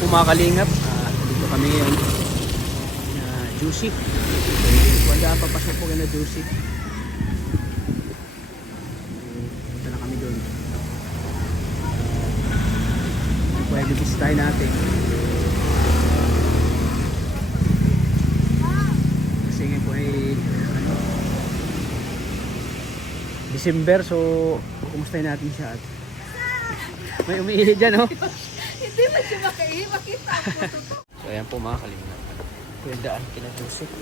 po mga kalingap, dito kami ngayon na Juicy. Wala papasok po kayo na Juicy. Punta na kami doon. Pwede bisitahin natin. Kasi ngayon po ay December, so kumustahin natin siya. May umiihi dyan, oh. Hindi man siya makita ako. So ayan po mga kalingap, yung daan kina Joseph.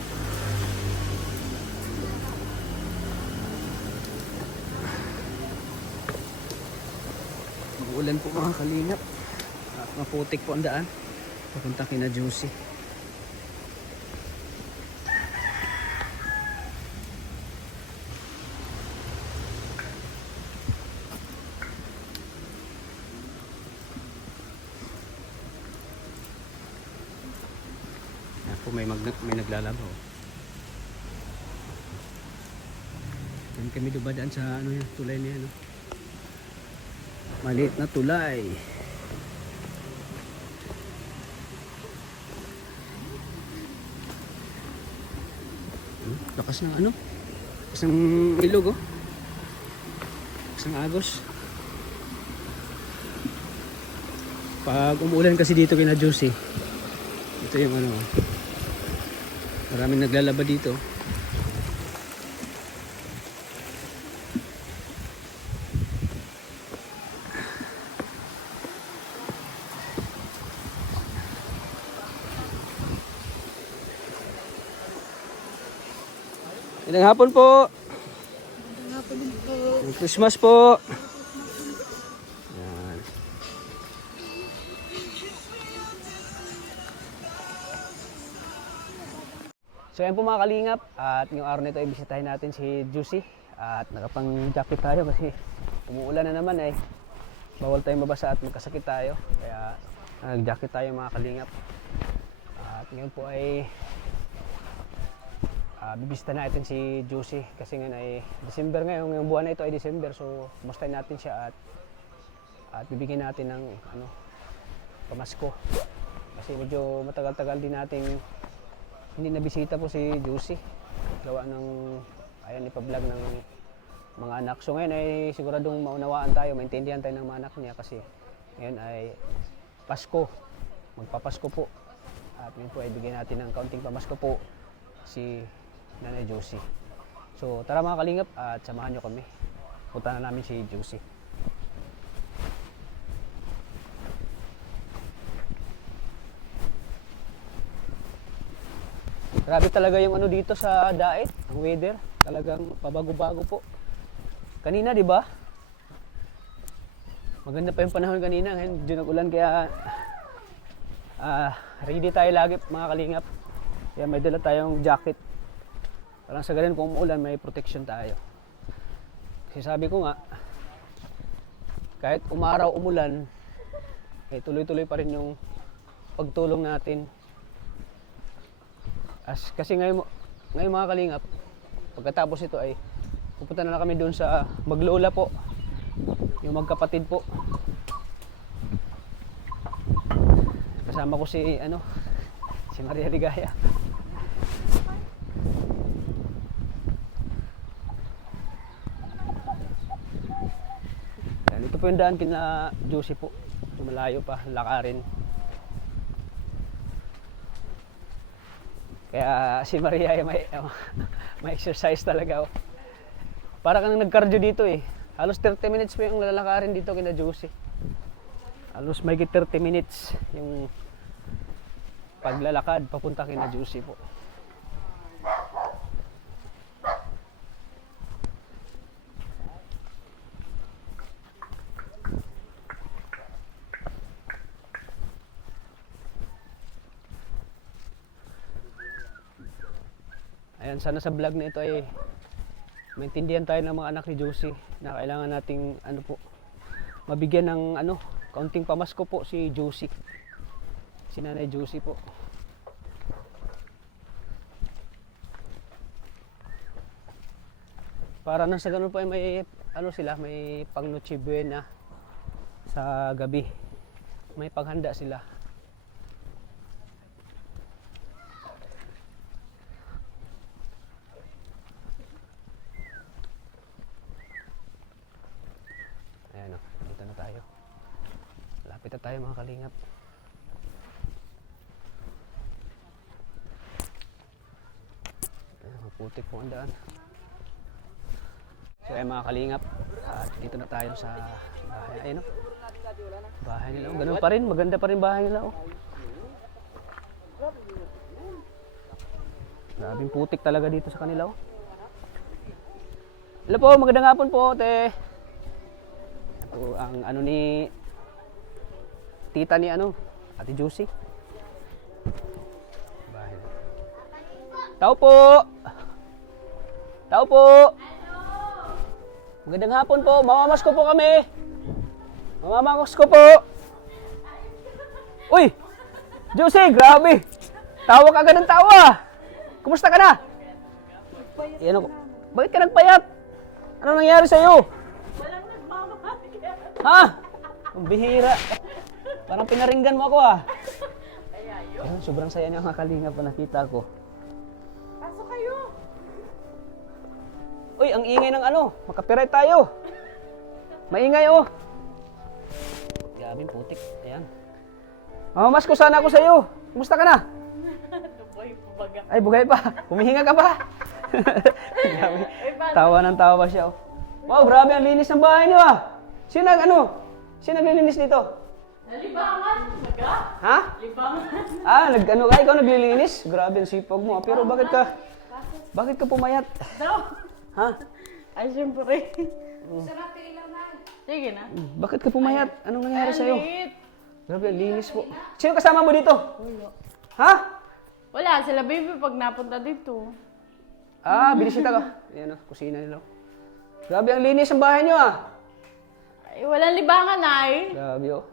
Uulan po mga kalingap at maputik po ang daan papunta kina Joseph. May naglalabaw. Yan kami dumadaan sa ano yan, tulay niya, no? Maliit na tulay. Lakas ng ano? Lakas ng ilog, oh. Lakas ng agos. Pag umuulan kasi dito kina Juicy, ito yung ano, maraming naglalaba dito. Magandang hapon po. Magandang hapon din po. Merry Christmas po. Yan. So yan po mga kalingap, at ngayong araw nito ay bisitahin natin si Juicy. At nakapang jacket tayo kasi umuulan na naman, eh bawal tayong mabasa at magkasakit tayo, kaya nag-jacket tayo mga kalingap. At ngayon po ay bibisita natin si Juicy kasi ngayon ay December, ngayong buwan na ito ay December, so mustahin natin siya at bibigyan natin ng ano, pamasko kasi medyo matagal-tagal din nating hindi nabisita po si Juicy, gawa ng ayan, ipa-vlog ng mga anak. So ngayon ay siguradong maunawaan tayo, maintindihan tayo ng mga anak niya kasi ngayon ay Pasko, magpapasko po, at ngayon po ay bigyan natin ng kaunting pamasko po si Nanay Juicy. So tara mga kalingap at samahan nyo kami, punta na namin si Juicy. Grabe talaga yung ano dito sa Daet, ang weather, talagang pabago-bago po. Kanina, di ba? Maganda pa yung panahon kanina, ngayon medyo nag-ulan, kaya ready tayo lagi mga kalingap. Kaya may dala tayong jacket. Parang sa ganun kung umuulan, may protection tayo. Kasi sabi ko nga, kahit umaraw, umulan, eh tuloy-tuloy pa rin yung pagtulong natin. Kasi ngayon mga kalingap, pagkatapos ito ay pupunta na kami doon sa Maglola po, yung magkapatid po. Kasama ko si Maria Ligaya. Yan, ito po yung daan kina Juicy po, malayo pa lakarin. Kaya si Maria ay may exercise talaga, oh. Para kang nag-cardio dito, eh. Halos 30 minutes po yung lalakarin dito kina Juicy. Halos may 30 minutes yung paglalakad papunta kina Juicy po. Ayan, sana sa vlog na ito ay maintindihan tayo ng mga anak ni Juicy na kailangan nating mabigyan ng kaunting pamasko po si Juicy, si Nanay Juicy po. Para nang sa ganun po ay may may pang Noche Buena sa gabi. May paghanda sila. Lapit na tayo mga kalingap. Ayan, maputik po ang daan. So ayan mga kalingap, at dito na tayo sa bahay. Ayun, oh. Bahay nila. Oh. Ganun pa rin, maganda pa rin bahay nila. Oh. Grabing putik talaga dito sa kanila. Oh. Hello po, magandang hapon po, te. Ito ang ano ni tita ni ano, Ate Juicy. Bahay. Tao po. Tao po. Magandang hapon po. Mamamas ko po kami. Mamamas ko po. Uy! Juicy, grabe. Tawa ka agad ng tawa. Kumusta ka na? Yan ako. Bakit ka nagpayat? Ano nangyari sa'yo? Walang nagmamahal. Ha? Ang bihira. Parang pinaringgan mo ako ah. Ayun, sobrang saya niya mga kalingap na nakita ko. Pasok kayo. Uy, ang ingay ng ano. Makapiray tayo. Maingay oh. Grabing putik. Ayan. Mamamas ko sana ako sa'yo. Kumusta ka na? Duboy po baga. Ay, bugay pa. Humihinga ka pa. Grabe. Tawa ng tawa siya. Oh. Wow, grabe ang linis ng bahay niyo ah. Sino naglilinis dito? Libangan. Baga. Ha? Libangan. Ah, ikaw naglilinis? Grabe ang sipag mo. Ah. Pero bakit ka pumayat? Daw. Ha? Ay, siyempre. Sige na. Bakit ka pumayat? Anong nangyari sa'yo? Lit. Grabe ang linis po. Sino kasama mo dito? Ha? Wala, sila baby pag napunta dito. Ah, binisita ka. Ayan oh, kusina nila. Grabe ang linis ng bahay niyo ah. Ay, walang libangan ay. Grabe oh.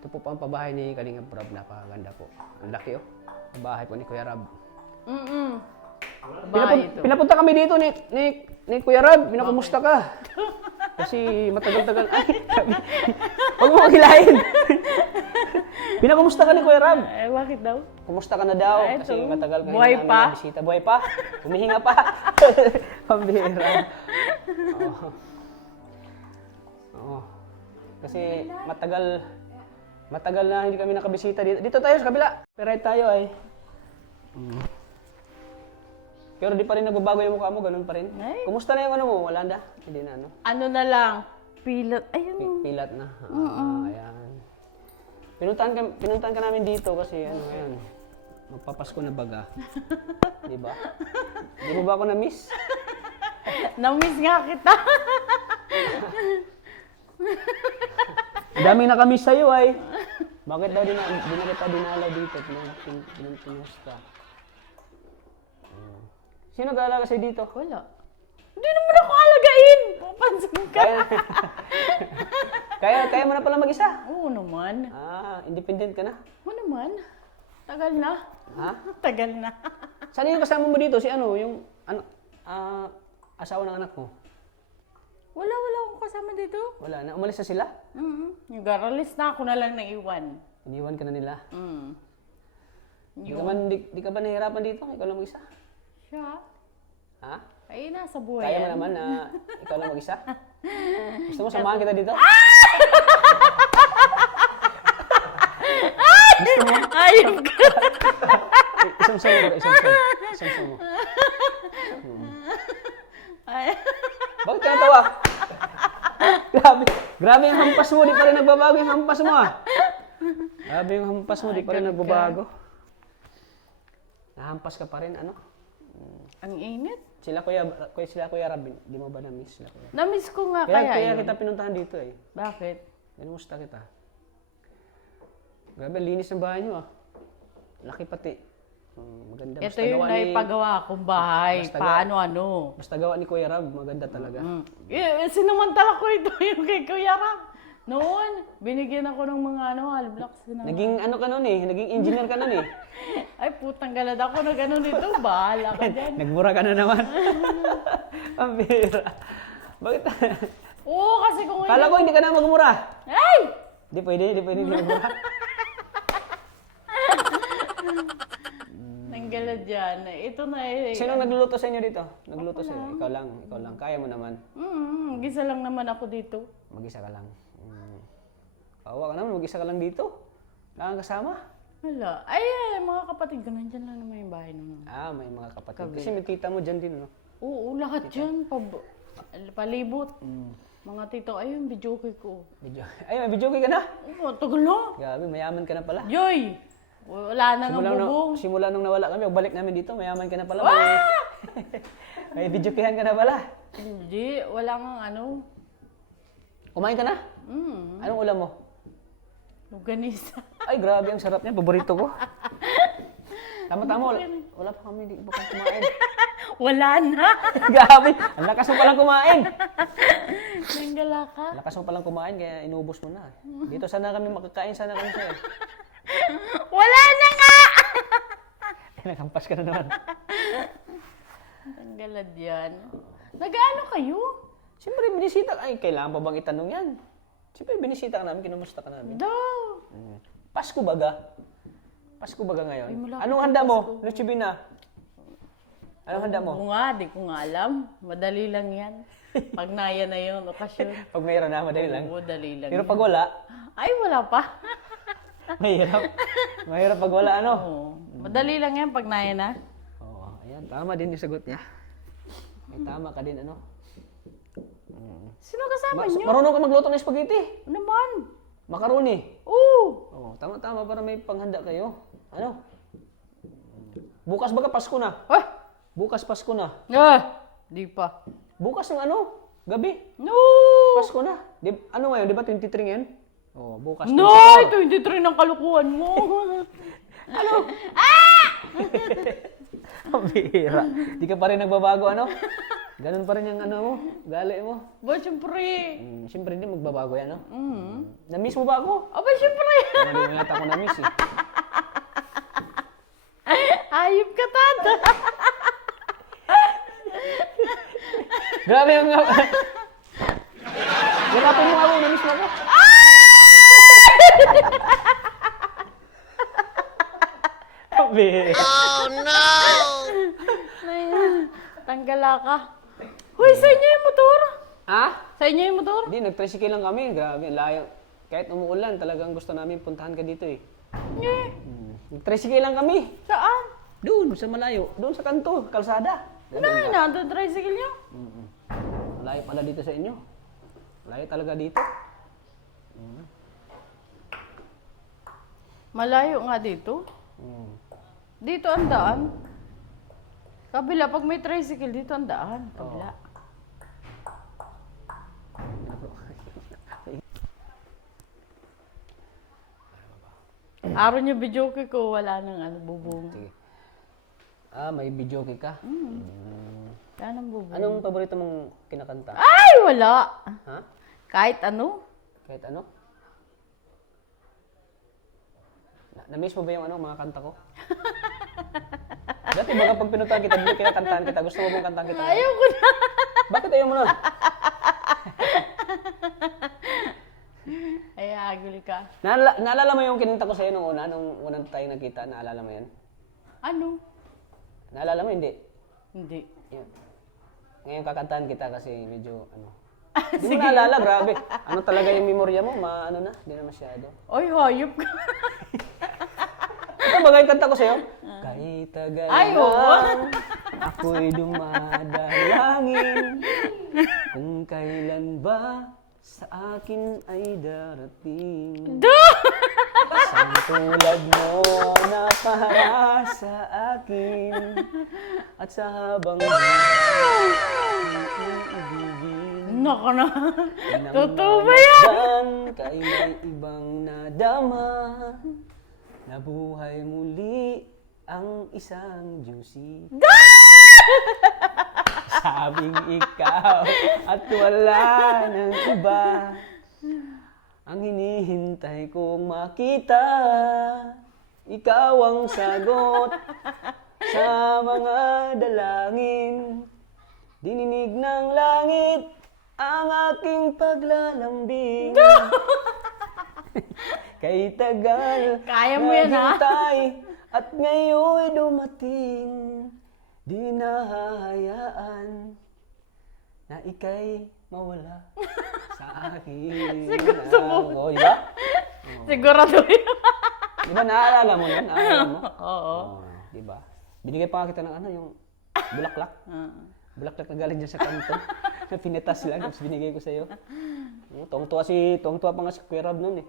Ito po pa ang pabahay ni Kalingap Rab. Napakaganda po. Ang laki oh. Ang bahay po ni Kuya Rab. Bahay ito. Pinapunta kami dito ni Kuya Rab. Pinakumusta ka. Kasi matagal-tagal. Ay, grabe. Huwag mo maghilahin. Pinakumusta ka ni Kuya Rab. Ay, bakit daw? Kumusta ka na daw? Ay, Kasi ito. matagal kayo Buhay namin pa? nabisita. Buhay pa? Humihinga pa? Pambihira. Oo. Oo. Kasi matagal na hindi kami nakabisita dito. Dito tayo sa kabila. Pero tayo ay. Pero di pa rin nagbabago yung mukha mo, ganun pa rin. Ay. Kumusta na yung ano mo? Wala na? Hindi na ano? Ano na lang? Pilat. Ayun. Pilat na. Ayan. Pinuntahan ka namin dito kasi ano ngayon. Magpapasko na baga. Di ba? Di mo ba ako na-miss? Na-miss nga kita. Ang daming nakamiss sa'yo ay. Bakit daw di na kita dinala dito? Pinusta. Sino nag-aalaga sa'yo dito? Wala. Hindi naman ako alagain. Papansin ka. Kaya mo na pala mag-isa? Oo naman. Ah, independent ka na? Oo naman. Tagal na. Ha? Tagal na. Saan yung kasama mo dito? Si ano? Yung asawa ng anak mo? Wala akong kasama dito. Wala na. Umalis na sila? Yung garalis na ako na lang naiwan. Iniwan ka na nila? Mm. Di ka ba nahihirapan dito? Ikaw lang mag-isa? Siya. Ha? Ay, nasa buhay Kaya mo yan. naman na ikaw lang mag-isa? Gusto mo samahan kita dito? Gusto mo? Ayun ka. Isang mo. Ay. Bakit ka natawa? Grabe yung hampas mo, di pa rin nagbabago yung hampas mo ah. Grabe yung hampas mo, di pa rin nagbabago. Nahampas ka pa rin, ano? Ang init. Sila Kuya Rab, di mo ba na-miss sila Kuya? Na-miss ko nga Kaya yun. kita pinuntahan dito eh. Bakit? Minumusta kita. Grabe, linis ng bahay niyo ah. Laki pati. Maganda. Ito yung naipagawa kong bahay. Basta gawa. Paano-ano. Basta gawa ni Kuya Rab, maganda talaga. Sinamantala ko ito yung kay Kuya Ram. Noon, binigyan ako ng mga halblocks. Naging ano ka nun eh, naging engineer ka nun eh. Ay, putang galad ako na gano'n dito. Bahala ka dyan. Nagmura ka na naman. Ang bira. Bakit? Oo, kasi kung Kala ko hindi ka na magmura. Ay! Di pwede hindi magmura. Nanggalad dyan. Ito na eh. Sino nagluluto sa inyo dito? Nagluto sa inyo? Ikaw lang. Kaya mo naman. Gisa lang naman ako dito. Mag-isa ka lang. Kawawa ka naman, mag-isa ka lang dito. Wala kang kasama. Wala. Ay, mga kapatid ko, nandyan lang naman yung bahay nung. Ah, may mga kapatid. Kasi may tita mo dyan din, no? Oo, lahat dyan. Palibot. Mm. Mga tito, ayun, videoke ko. Video. Ay, may video ka na? Oo, tagal na. Grabe, mayaman ka na pala. Joy! Wala na nga bubong. Simula nung nawala kami, balik namin dito, mayaman ka na pala. May, may videokehan ka na pala. Hindi, wala nga ano. Kumain ka na? Mm, Anong ulam mo? luganisa. Ay, grabe, ang sarap niya. Paborito ko. Tama-tama, wala pa kami, di pa kami kumain. Wala na. Grabe, ang lakas mo palang kumain. Nanggala ka. Lakas mo palang kumain, kaya inubos mo na. Dito sana kami makakain, sana kami sa'yo. Wala na nga! Nakampas ka na naman. Nanggalad yan. Nag-ano kayo? Siyempre, binisita ka. Ay, kailangan pa bang itanong yan? Siyempre, binisita ka namin, kinumusta ka namin. Daw. Pasko baga? Pasko baga ngayon? Ay, malapit Anong ang handa mo? Pasko. Luchi Bina? Anong handa mo? Oo nga, di ko nga alam. Madali lang yan. Pag naya na yun, okasyon. Pag mayroon na, madali lang. Oo, dali lang Pero yan. pag wala, Ay, wala pa. mahirap. Mahirap pag wala, ano? Oo. Madali lang yan pag naya na. Oo, ayan. Tama din yung sagot niya. May tama ka din, ano? Sino kasama niyo? Marunong ka magluto ng spaghetti. Ano naman? Macaroni. Oo. Oo, tama-tama para may panghanda kayo. Ano? Bukas baga Pasko na. Ah! Bukas Pasko na. Di pa. Bukas ng ano? Gabi. No! Pasko na. Ano ngayon? Di ba 23 ngayon? Oo, bukas. No! 23 ng kalukuhan mo. Ano? Pambihira. Di ka pa rin nagbabago, ano? Ganun pa rin yung ano mo, gali mo. Ba, syempre. Siyempre hindi magbabago yan, no? Mm. Na-miss mo ba ako? Aba, syempre. Ano din yata ako na-miss, eh. Ayop ka, tata. Grabe yung... Yakapin mo ako, na-miss mo ako. Pambihira. Tanggala ka. Hoy, sa inyo yung motor. Ha? Sa inyo yung motor. Hindi, nag-tricycle lang kami. Grabe, layo. Kahit umuulan, talagang gusto namin puntahan ka dito, eh. Nag-tricycle lang kami. Saan? Doon, sa malayo. Doon sa kanto, kalsada. Nandun tricycle niyo? Malayo pala dito sa inyo. Malayo talaga dito. Malayo nga dito. Dito ang daan. Kabila, pag may tricycle, dito ang daan. Kabila. Araw niyo videoke ko, wala nang ano, bubong. Sige. Ah, may video ka. Wala nang bubong. Anong paborito mong kinakanta? Ay, wala. Ha? Kahit ano. Kahit ano? Na-miss mo ba yung ano, mga kanta ko? Dati baga pag pinuntahan kita, dito kinakantahan kita. Gusto mo bang kantahan kita? Ayaw ko na. Bakit ayaw mo nun? Ay, agul ka. Naalala mo yung kinanta ko sa'yo nung unang tayo nakita? Naalala mo yun? Ano? Naalala mo, hindi? Hindi. Yan. Ngayon kakantahan kita kasi medyo ano. Hindi mo naalala, grabe. Ano talaga yung memorya mo? Ano na? Hindi na masyado. Oy, hayop ka. Ito ba yung kanta ko sa'yo? Kahit tagal Ay, oo. lang, ako'y dumadalangin. Kung kailan ba sa akin ay darating. Isang tulad mo na para sa akin. At sa habang ibigin. Nako na. Nang Totoo ba yan? mamasdan kay may ibang nadama. Nabuhay muli ang isang juicy. Sabing ikaw at wala ng iba. Ang hinihintay kong makita. Ikaw ang sagot sa mga dalangin. Dininig ng langit ang aking paglalambing. Kay tagal Kaya mo yan, ha? naghintay at ngayon'y dumating. Di nahahayaan na ika'y mawala sa akin. Siguro mo. Di ba? Sigurado yun. Di ba naalala mo yun? Naalala mo? Oo. Di ba? Binigay pa nga kita ng ano, yung bulaklak. Bulaklak na galing dyan sa kanto. Na pinitas lang, tapos binigay ko sa'yo. Tuwang-tuwa pa nga si Kuya Rab nun eh.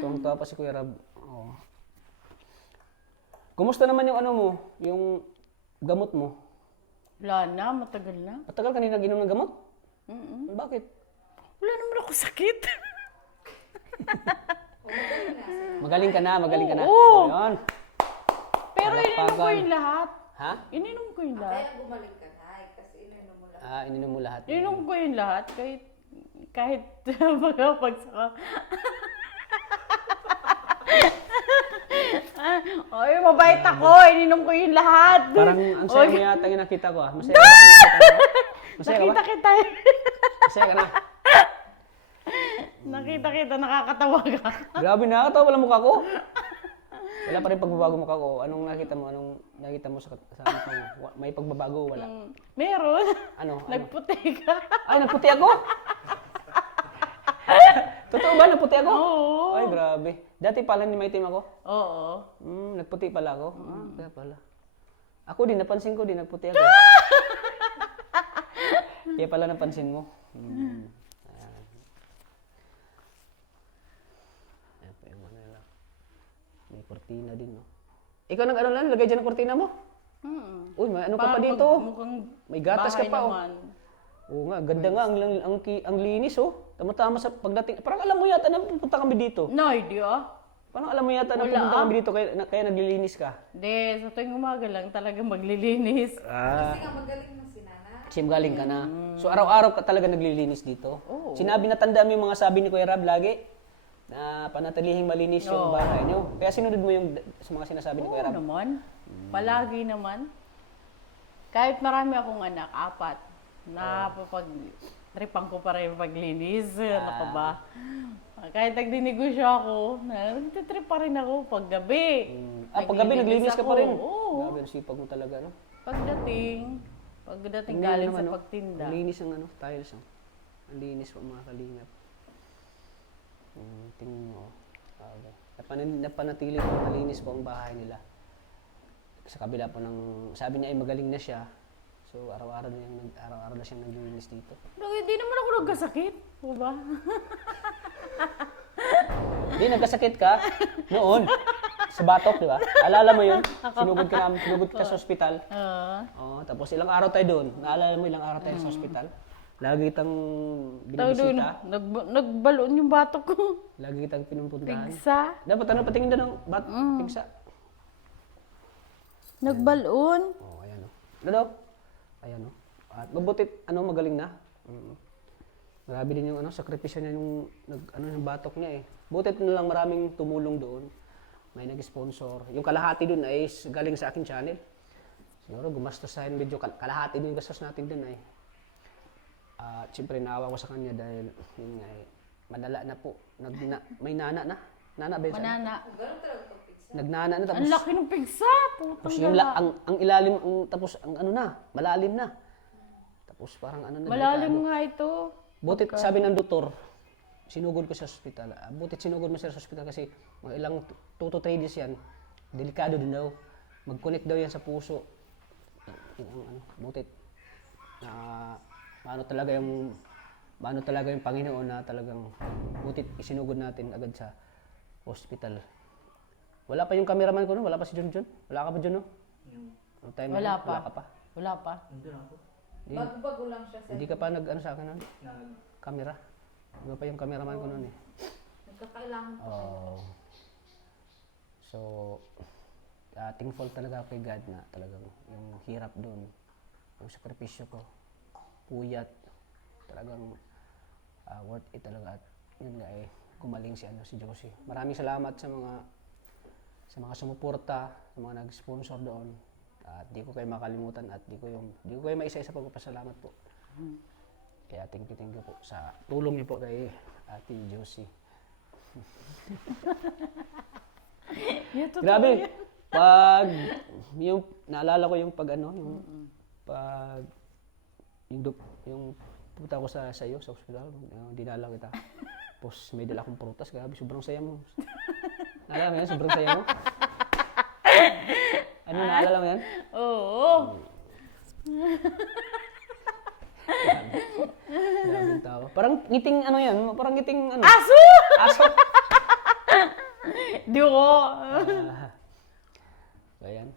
Tuwang-tuwa pa si Kuya Rab. Oo. Kumusta naman yung ano mo, yung gamot mo? Wala na, matagal na. Matagal ka nag-inom ng gamot? Bakit? Wala naman ako sakit. Magaling ka na. Oo. Ayun. Pero ininom ko Palakpakan. yung lahat. Ha? Ininom ko yung lahat. Kaya bumalik ka na kasi ininom mo lang. Ininom mo lahat. Ininom ko yung lahat kahit magapagsaka. Oy, mabait ako. Ininom ko yung lahat. Parang ang saya mo yata yung nakita ko. Masaya ka ba? Masaya ka ba? Nakita kita. Masaya ka na. Nakita kita, nakakatawa ka. Grabe nakakatawa wala mukha ko. Wala pa rin pagbabago mukha ko. Anong nakita mo? Sa mukha mo? May pagbabago? Wala. Meron. Ano? Nagputi ka. Ay, nagputi ako? Totoo ba? Nagputi ako? Oo. Ay, grabe. Dati pala ni maitim ako? Oo. Nagputi pala ako? Kaya pala. Ako din, napansin ko din, nagputi ako. Kaya pala napansin mo. Ayan. Ayan pa yung ano nila. May kortina din, no? Ikaw nag-ano lang, lagay dyan ang kortina mo? Uy, may ano ka pa dito? Mukhang May gatas ka bahay pa, oh. naman. Oo nga, ganda nga, ang linis, oh. Tama-tama sa pagdating. Parang alam mo yata na pupunta kami dito. No idea. Parang alam mo yata na Wala, pupunta kami dito, kaya naglilinis ka. Hindi, sa tuwing umaga lang talaga maglilinis. Kasi nga magaling mo si Nana. Sim, galing ka na. So, araw-araw ka talaga naglilinis dito. Oo. Sinabi na tandaan mo yung mga sabi ni Kuya Rab lagi, na panatilihing malinis yung bahay niyo. Kaya sinunod mo yung sa mga sinasabi ni Kuya Oo Rab. naman. Palagi naman. Kahit marami akong anak, 4, napapag-tripan ko pa rin paglinis. Ano ka ba? Kahit nagdinegosyo ako, nagtitrip pa rin ako pag gabi. Paggabi naglilinis ka pa rin. Oo. Grabe, ang sipag mo talaga, no? Pagdating Ang galing naman, sa no? pagtinda. Ang linis ang tiles, oh. Ang linis po mga kalingap. Tingnan mo, oh. Okay. Napanatili po, malinis po ang bahay nila. Sa kabila po ng, sabi niya ay magaling na siya. So, araw-araw na siyang naglilinis dito. Hindi naman ako nagkasakit. O ba? Hindi, nagkasakit ka noon. Sa batok, di ba? Alala mo yun? Sinugod kita sa ospital. Tapos ilang araw tayo doon. Naalala mo ilang araw tayo sa ospital? Lagi kitang binibisita. Nagbalon yung batok ko. Lagi kitang pinupuntahan. Pigsa. Dapat patingin doon ng pigsa. Nagbalon. Ayan o. Ano daw? Ayan o. At mabutit, magaling na. Marami din yung sakripisyo niya yung yung batok niya eh. Butit na lang maraming tumulong doon. May nag-sponsor. Yung kalahati doon ay galing sa akin channel. Siguro gumastos sa akin medyo kalahati din yung gastos natin doon ay. At siyempre naawa ko sa kanya dahil yun nga eh, madala na po. May nana na. Nana ba yun? Manana. Ganun talaga pag pizza. Nagnana na tapos. Ang laki ng pigsa. Tapos yung ang ilalim, tapos ang malalim na. Tapos parang na. Malalim nga ito. Butit sabi ng doktor, sinugod ko sa ospital. Butit sinugod mo siya sa ospital kasi mga ilang 2 to 3 days yan. Delikado din daw. Mag-connect daw yan sa puso. Butit. Paano talaga yung Panginoon na talagang butit isinugod natin agad sa ospital. Wala pa yung cameraman ko no? Wala pa si Junjun? Wala ka pa Jun no? Wala pa. Wala ka pa? Wala pa. Bago-bago lang siya sa Hindi ka pa sa akin nun? Camera? Iba pa yung cameraman ko nun eh. nagkakailangan pa. So, thankful talaga ako kay God na talagang yung hirap doon, yung sakripisyo ko, puyat, talagang worth it talaga at yun nga eh, gumaling si Josie. Maraming salamat sa mga sumuporta, sa mga nag-sponsor doon. At di ko kayo makalimutan at di ko kayo maisa-isa pagpapasalamat po. Kaya thank you po sa tulong niyo po kay Ate Josie. Grabe. Pag yung naalala ko yung yung pupunta ko sa iyo sa ospital, dinala kita. Tapos may dala akong prutas, grabe, sobrang saya mo. Naalala mo yan, sobrang saya mo? Ano, naalala mo yan? Oo. Daming tao. Parang ngiting ano yan, parang ngiting ano. Aso! Aso. Di ko. Ayan.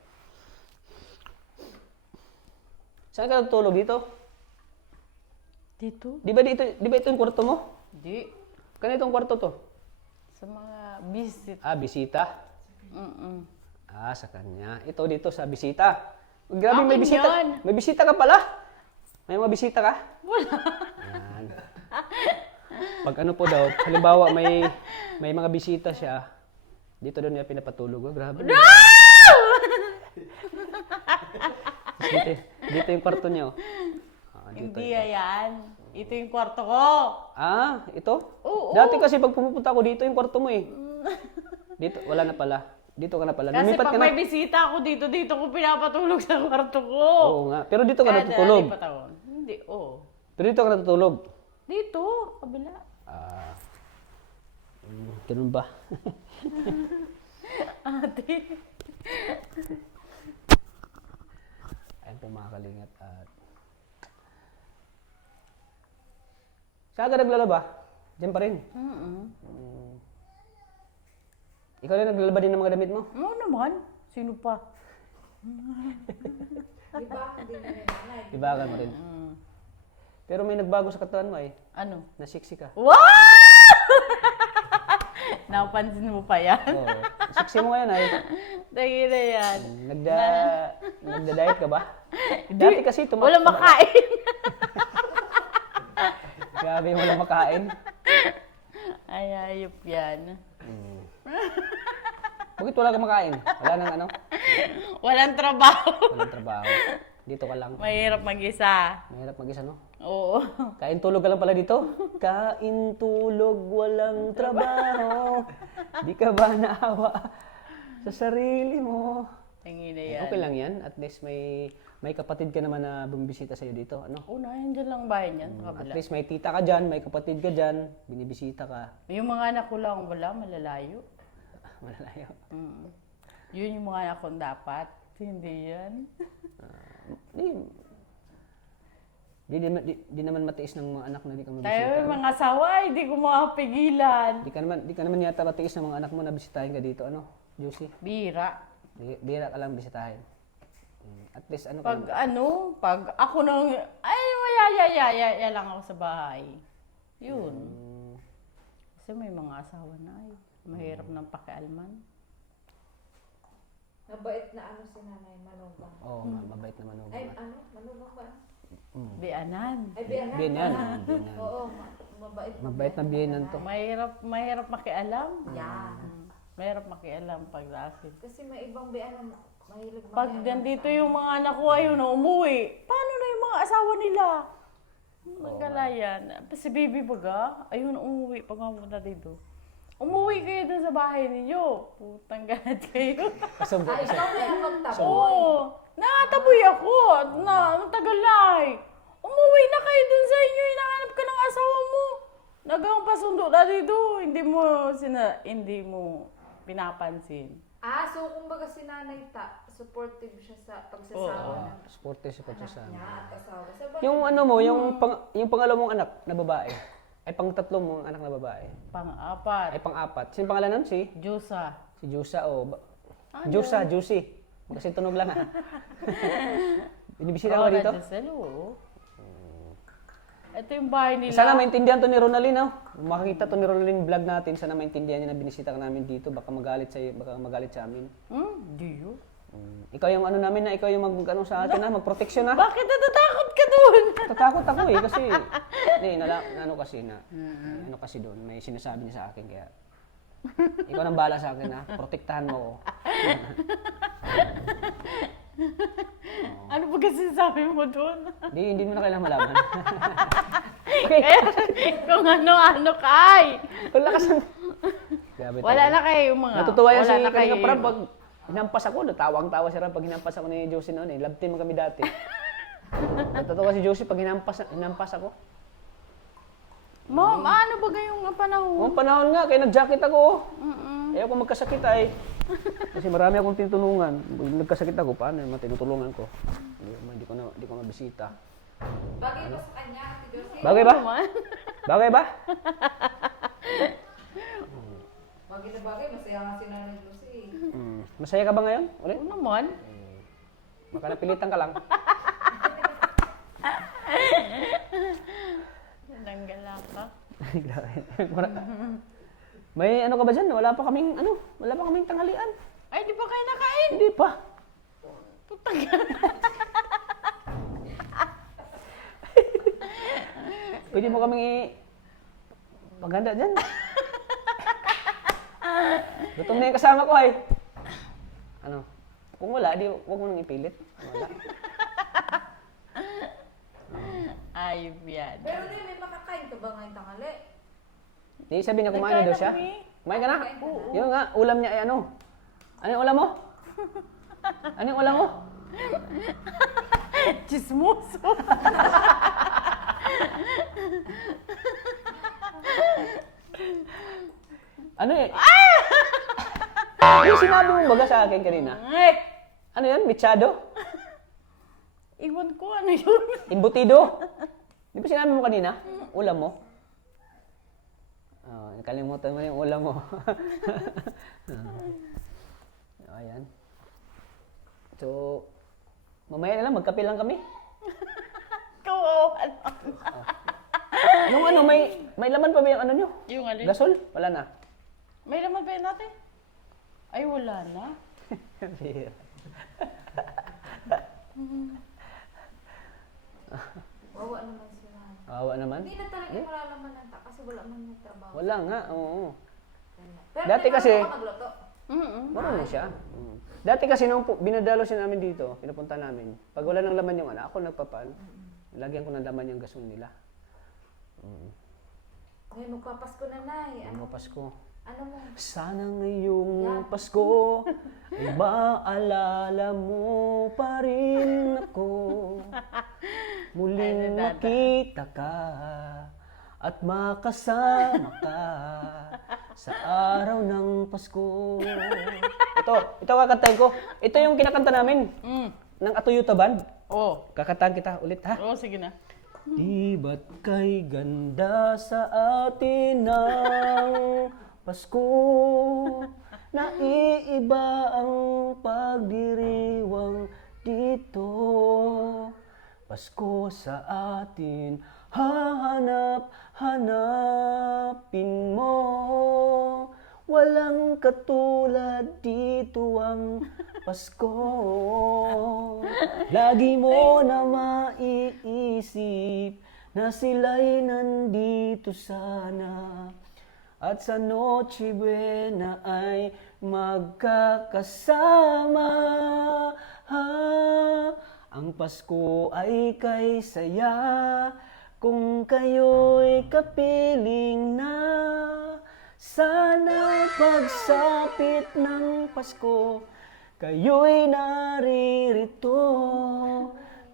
Saan ka natutulog dito? Dito? Di ba ito yung kwarto mo? Di. Kanito ang kwarto to? Sa mga visit. Ah, bisita. Mm-mm. Ah, sa kanya. Ito dito sa bisita. Grabe, may Akin bisita. yun. May bisita ka pala. May mga bisita ka? Wala. Ayan. Pag ano po daw, halimbawa may mga bisita siya, dito doon niya pinapatulog. Oh, grabe. No! Tapos dito yung kwarto niya. Oh. Ah, dito. Hindi yan. Ito yung kwarto ko. Ah, ito? Oo. Dati kasi pag pumupunta ako dito, yung kwarto mo eh. Dito, wala na pala. Dito ka na pala. Kasi Lumipat pag ka na. may bisita ako dito ko pinapatulog sa kwarto ko. Oo nga. Pero dito ka Kaya natutulog. nalipat ako. Hindi, oo. Pero dito ka natutulog. Dito, kabila. Ah. Ganun ba? Ate. Ayun po mga kalingat at... Saan ka naglalaba? Diyan pa rin. Ikaw na naglalaba din ng mga damit mo? Oo naman. Sino pa? Di ba? Hindi na rin nanay. Ibagan mo rin. Pero may nagbago sa katawan mo eh. Ano? Nasiksi ka. Wow! Napansin mo pa yan? Oo. Siksi mo ngayon ay. Tagi na yan. Nagda-diet ka ba? Dati kasi Wala makain. Grabe, wala makain. Ay, ayop yan. Bakit wala ka makain? Wala nang ano? Walang trabaho. Walang trabaho. Dito ka lang. Mahirap mag-isa. Mahirap mag-isa, no? Oo. Kain tulog ka lang pala dito? Kain tulog, walang trabaho. Di ka ba naawa sa sarili mo? Tangi na yan. Okay lang yan. At least may kapatid ka naman na bumibisita sa'yo dito. Ano? Una, yan dyan lang bahay niyan. At Kabila. least may tita ka dyan, may kapatid ka dyan, binibisita ka. Yung mga anak ko lang wala, malalayo. Malalayo. Yun yung mga anak kong dapat. Hindi yan. Di naman matiis ng mga anak na di ka Tayo mabisita. yung mga asawa, hindi ko makapigilan. Di ka naman yata matiis ng mga anak mo na bisitahin ka dito. Ano, Juicy? Bira. Bira ka lang bisitahin. At least ano ka Pag ako nang, ay, ya lang ako sa bahay. Yun. Kasi may mga asawa na ay. Mahirap ng pakialman. Mabait na ano si nanay, manugang. Oo, mabait naman. Ay, ano? Manugang ba? Bianan. Ay, biyanan. Biyanan. pala. Biyanan. Oo, mabait. Mabait na biyanan to. Mahirap makialam. Yan. Mahirap makialam pag lasip. Kasi may ibang biyanan mahilig Pag nandito yung mga anak ko ayaw na umuwi, paano na yung mga asawa nila? Nagkalayan. Si Bibi baga, ayaw na umuwi pag mapunta dito. Umuwi kayo dun sa bahay ninyo. Putang ganat kayo. Ay, ikaw na yung magtaboy. Oo. Nakataboy ako. Matagal na eh. Umuwi na kayo dun sa inyo. Hinahanap ka ng asawa mo. Nagang pasundo na dito. Hindi mo pinapansin. So kumbaga si nanay supportive siya sa pagsasawa ng Sportive si Pacho sa niya at asawa. Sa bagay, Yung ano mo, yung pangalawa mong anak na babae, ay pang-tatlo mong anak na babae, Pang-apat. ay pang-apat. Sino pangalan nun? Si Diyosa. Jusa o... Juicy. Kasi tunog lang ha. Binibisita ka ba dito? Ito yung bahay nila. Sana maintindihan to ni Ronaldin, no? Makikita to ni Ronaldin vlog natin, sana maintindihan niya na binisita ka namin dito, baka magalit sa amin. Di yun. Ikaw yung ano namin na, ikaw yung mag-ano sa atin na, magproteksyon na. Bakit natatakot ka doon? Tatakot ako eh, kasi, ano kasi doon, may sinasabi niya sa akin, kaya, ikaw nang bahala sa akin ha, protektahan mo ako. Ano ba kasi sabi mo doon? Hindi mo na kailangan malaman. Kung ano kay. Wala ka sa... Grabe Wala tayo. na kayo mga. Natutuwa yan wala si na kayo. Kalinga Prab, pag hinampas ako, natawang-tawa siya rin pag hinampas ako ni Josie noon eh. Love team kami dati. Natatawa si Josie pag hinampas ako. Mom, ano ba gayong panahon? Noong panahon nga, kaya nag-jacket ako. Mm-mm. Ayaw ko magkasakit ay. Kasi marami akong tinutulungan. Pag nagkasakit ako, paano yung tinutulungan ko? Hindi ko mabisita. Bagay ba sa kanya, Ate Josie? Bagay ba? Naman. Bagay ba? Bagay na bagay, masaya nga si Nanay Josie. Masaya ka ba ngayon? Ulit? Oo naman. Baka napilitan ka lang. Nanggala ka. Grabe. May ano ka ba dyan? Wala pa kaming tanghalian. Ay, di ba kayo nakain? Hindi pa. Putang Pwede mo kaming paghanda dyan. Gutom na yung kasama ko ay. Ano? Kung wala, huwag mo nang ipilit. Wala. Ayop yan. Pero di, may makakain ka ba ngayong tanghali? Di sabi niya kumain na daw siya. Kumain ka na? Yun nga, ulam niya ay ano? Ano yung ulam mo? Ano yung ulam mo? Chismoso. Ano eh? Yung sinabi mo baga sa akin kanina? Ano yan? Mechado? Iwan ko, ano yun? Embutido? Di ba sinabi mo kanina? Ulam mo? Oh, nakalimutan mo yung ulam mo. Ayan. So, mamaya na lang, magkape lang kami. Kawawa Nung ano, may laman pa ba yung ano nyo? Yung alin? Gasol? Wala na. May laman ba yun natin? Ay, wala na. Wawa naman sila. Awa naman. Hindi na talaga malalaman ng ta kasi wala man yung trabaho. Wala nga, oo. Pero Dati di ba kasi- ako magluto? Marunong siya. Dati kasi nung binadalo siya namin dito, pinupunta namin, pag wala ng laman yung ako nagpapan, lagyan ko ng laman yung gasol nila. Ngayon magpapasko na, Nay. Ang mga Pasko. Ano mo? Sana ngayong Pasko ay maalala mo pa rin ako. Muling makita ka at makasama ka sa araw ng Pasko. Ito kakantahin ko. Ito yung kinakanta namin ng Atuyuta Band. Oh. Kakantahan kita ulit ha. Oh, sige na. Di ba't kay ganda sa atin ng Pasko? Naiiba ang pagdiriwang dito. Pasko sa atin, hanapin mo. Walang katulad dito ang Pasko. Lagi mo na maiisip na sila'y nandito sana. At sa Noche Buena ay magkakasama. Ang Pasko ay kay saya kung kayo'y kapiling na. Sana pagsapit ng Pasko, kayo'y naririto.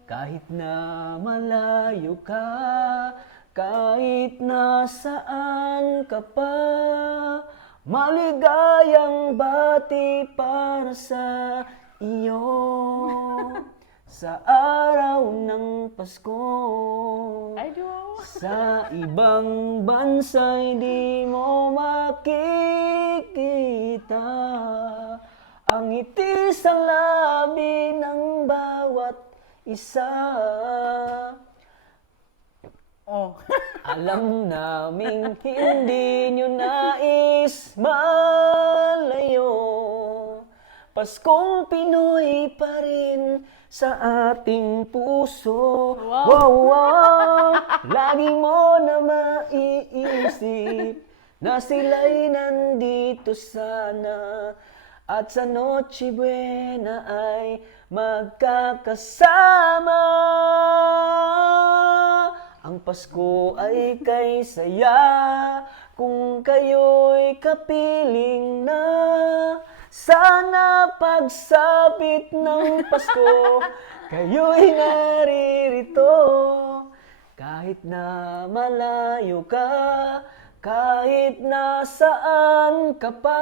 Kahit na malayo ka, kahit nasaan ka pa, maligayang bati para sa iyo. Sa araw ng Pasko, Ay, wow. sa ibang bansa'y di mo makikita ang ngiti sa labi ng bawat isa. Oh. Alam naming hindi nyo nais malayo. Paskong Pinoy pa rin sa ating puso. Wow. Lagi mo na maiisip na sila'y nandito sana. At sa Noche Buena ay magkakasama. Ang Pasko ay kay saya kung kayo'y kapiling na. Sana pagsapit ng Pasko, kayo'y naririto. Kahit na malayo ka, kahit nasaan ka pa,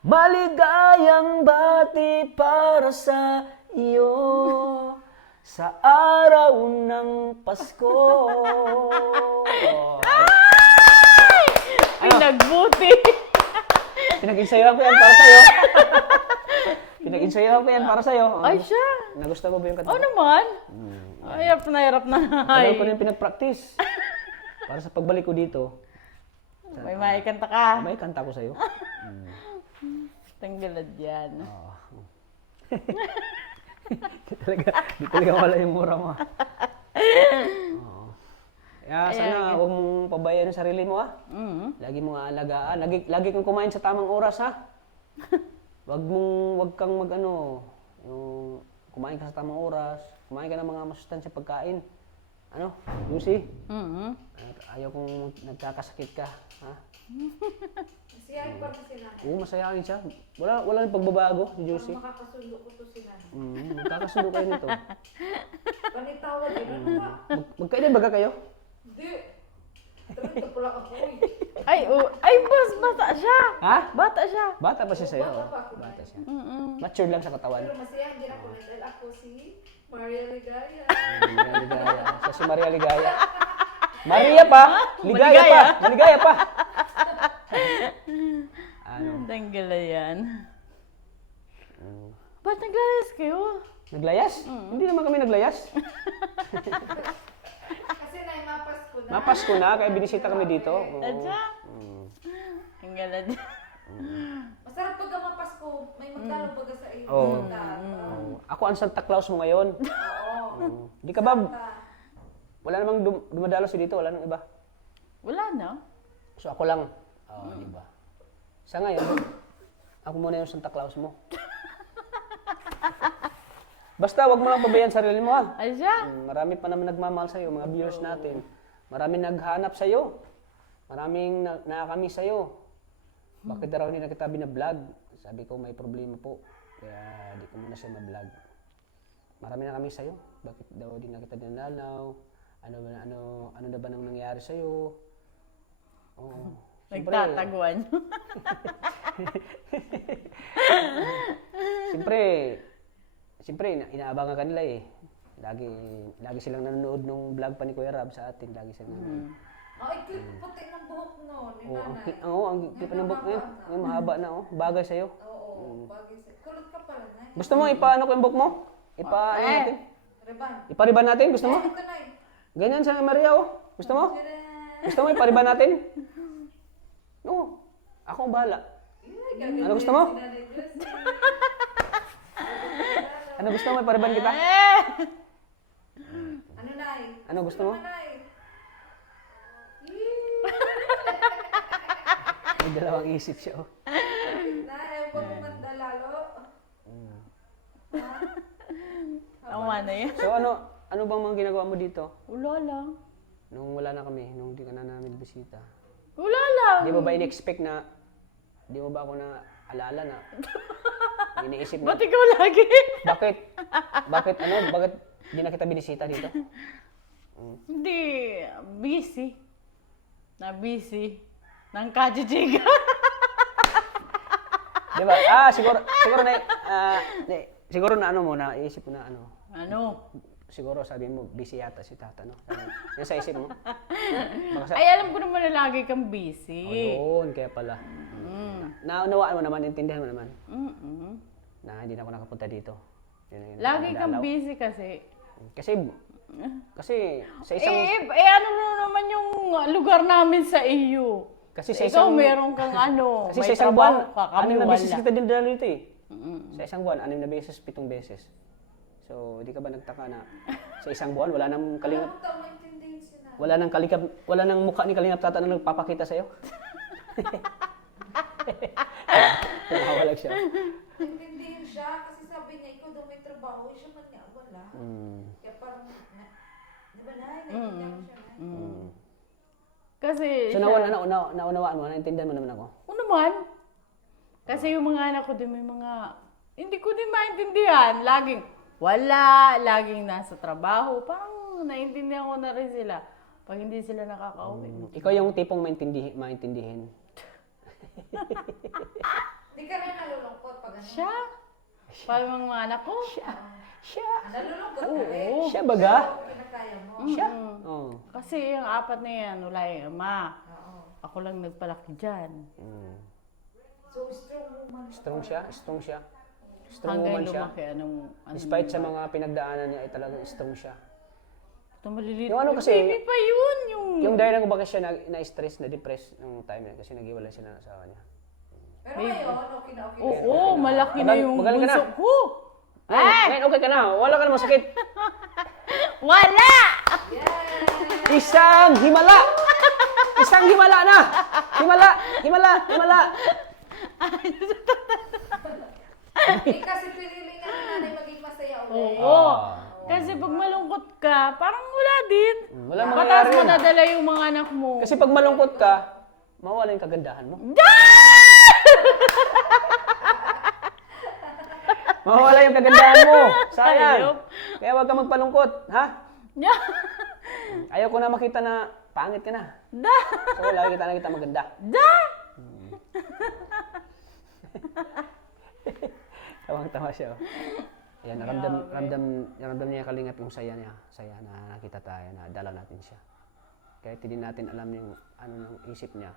maligayang bati para sa iyo sa araw ng Pasko. Pinagbuti. Pinag-insayohan ko yan para sa'yo. Pinag-insayohan ko yan para sa'yo. Ay, siya. Nagustuhan mo ba yung kanta? Oo naman. Ay, hirap na. Tagal ko na yung pinag-practice. Para sa pagbalik ko dito, May maikanta ka. may kanta ko sa'yo. Tanggalad yan. Di talaga wala yung mura mo. Oo. Kaya sana huwag mong pabayaan yung sarili mo, ha? Lagi mong aalagaan. Lagi kang kumain sa tamang oras, ha? Wag kang yung kumain ka sa tamang oras. Kumain ka ng mga masustansya pagkain. Ano, Lucy? Ayaw kong nagkakasakit ka, ha? Masiyahin pa si nanay. Oo, masayahin siya. Wala nang pagbabago si Lucy. Makakasundo ko to si nanay. Magkakasundo kayo nito. Panitawad din. Ano ba? Magkailan baga kayo? Hindi. Ito pala ako eh. Ay, boss, bata siya. Ha? Bata siya. Bata pa siya sa'yo. Bata pa ako. Bata siya. Mature lang sa katawan. Pero masiyahin din ako dahil ako si Maria Ligaya. Maria Ligaya. Siya si Maria Ligaya. Maria pa! Ligaya pa! Maligaya pa! Tanggalad yan. Ba't naglalas kayo? Naglayas? Hindi naman kami naglayas. Kasi naimapas ko na. Mapas ko na, kaya binisita kami dito. Oo. Adya? Tanggalad yan. Masarap pag mapas ko. May magdalo baga sa iyo. Oo. Ako ang Santa Claus mo ngayon. Oo. Hindi ka ba? Wala namang dumadalo si dito, wala nang iba. Wala na. So ako lang. Oo, di ba? Sa ngayon, ako muna yung Santa Claus mo. Basta wag mo lang pabayaan sarili mo, ha. Ay, siya. Marami pa naman nagmamahal sa'yo, mga viewers natin. Maraming naghanap sa'yo. Maraming nakakamiss sa'yo. Bakit daw hindi na kita binablog? Sabi ko, may problema po. Kaya di ko muna siya ma-vlog. Marami na kami sa'yo. Bakit daw di na kita dinalaw? Ano na ba nang nangyari sa'yo? Oo. Nagtataguan. Siyempre, inaabangan ka nila eh. Lagi silang nanonood ng vlog pa ni Kuya Rab sa atin. Lagi silang nanonood. Ay, clip puti ng buhok no. Ni nanay. ang clip ng book ngayon. Ngayon, mahaba na, oh. Bagay sa'yo. Oo, bagay sa. Kulot ka pala, nay. Gusto mo, ipaano ko yung book mo? Ano natin? Reban. Ipariban natin? Gusto mo? Ito, nay. Ganyan sa Maria, oh. Gusto mo? Tadaan. Gusto mo, ipariban natin? Oo. Ako ang bahala. Ano gusto mo? Si Nanay Josie. Ano gusto mo, ipariban kita? Ano, nay? Ano gusto mo? Ano, nay? May dalawang isip siya, oh. Nay, huwag mo mandalalo. Tama na yan. So ano bang mga ginagawa mo dito? Wala lang. Nung wala na kami, nung di ka na namin bisita. Wala lang. Di mo ba in-expect na, di mo ba ako na alala na, iniisip na, Ba't ikaw lagi? bakit di na kita binisita dito? Hindi. Busy. Na-busy. Nang kajijiga. Di ba? Siguro na ano mo, naisip mo na ano, Ano? siguro sabi mo, busy yata si tata, no? Yan sa isip mo? Baka sa, Ay, alam ko naman na lagi kang busy. yun, kaya pala. Naunawaan mo naman, intindihan mo naman, Mm-mm. na hindi na ako nakapunta dito. Yun, Lagi kang nadalaw. busy kasi. Kasi sa isang, Ano na naman yung lugar namin sa iyo? kasi sa Ikaw isang, meron kang ano, kasi may sa isang trabaho buwan, ka, kami 6 na beses wala. kita din dala dito eh. Sa isang buwan, 6 na beses, 7 beses. So, di ka ba nagtaka na sa isang buwan, wala nang kalingap, Huwag ka maintindihin si nanay. wala nang mukha ni Kalingap Tata na nagpapakita sa'yo? Tumawa lang siya. Intindihin siya kasi sabi niya, ikaw daw may trabaho. Siya man nga, wala. Kaya parang, di ba, nay? Naintindihan ko siya, nay. Kasi So, siya, naunawaan mo, naintindihan mo naman ako. o naman, Kasi yung mga anak ko din may mga, hindi ko din maintindihan. Laging wala, laging nasa trabaho. Parang naintindihan ko na rin sila. Pag hindi sila nakaka-uwi. Ikaw yung tipong maintindihin. Di ka rin nalulungkot pag ano. Siya? Parang mga anak ko? Siya. Nalulungkot ka rin. Oo. Siya baga? Kung kinakaya mo. Siya. Mm. Oo. Kasi yung apat na yan, wala yung ama. Oo. Ako lang nagpalaki dyan. So, strong woman. Strong siya. Strong Hanggang woman siya. lumaki, anong Despite sa mga pinagdaanan niya, ay talagang strong siya. Ito maliliit. Yung ano kasi, baby pa yun. Yung dahilan kung bakit siya na-stress, na-depress nung time na kasi nag-iwalay sila ng asawa niya. Pero ngayon, okay na okay. Oo, malaki na yung Magaling ka na. bunso ko. Ngayon, okay ka na. Wala ka na masakit. Wala! Isang himala! Isang himala na! Himala! Eh, kasi pinili ka ni nanay maging masaya ulit. Oo. Kasi pag malungkot ka, parang wala din. Walang Mataas mangyayari mo yun. nadala yung mga anak mo. Kasi pag malungkot ka, mawala yung kagandahan mo. Mawala yung kagandahan mo. Sayang. Ayop. Kaya huwag ka magpalungkot. Ha? Ayaw ko na makita na pangit ka na. Da! So, lagi kita nakita maganda. Da! Tawang-tawa siya. Oh. Ayan, ramdam niya kalingap yung saya niya. Saya na nakita tayo, na dala natin siya. Kahit hindi natin alam yung ano ng isip niya.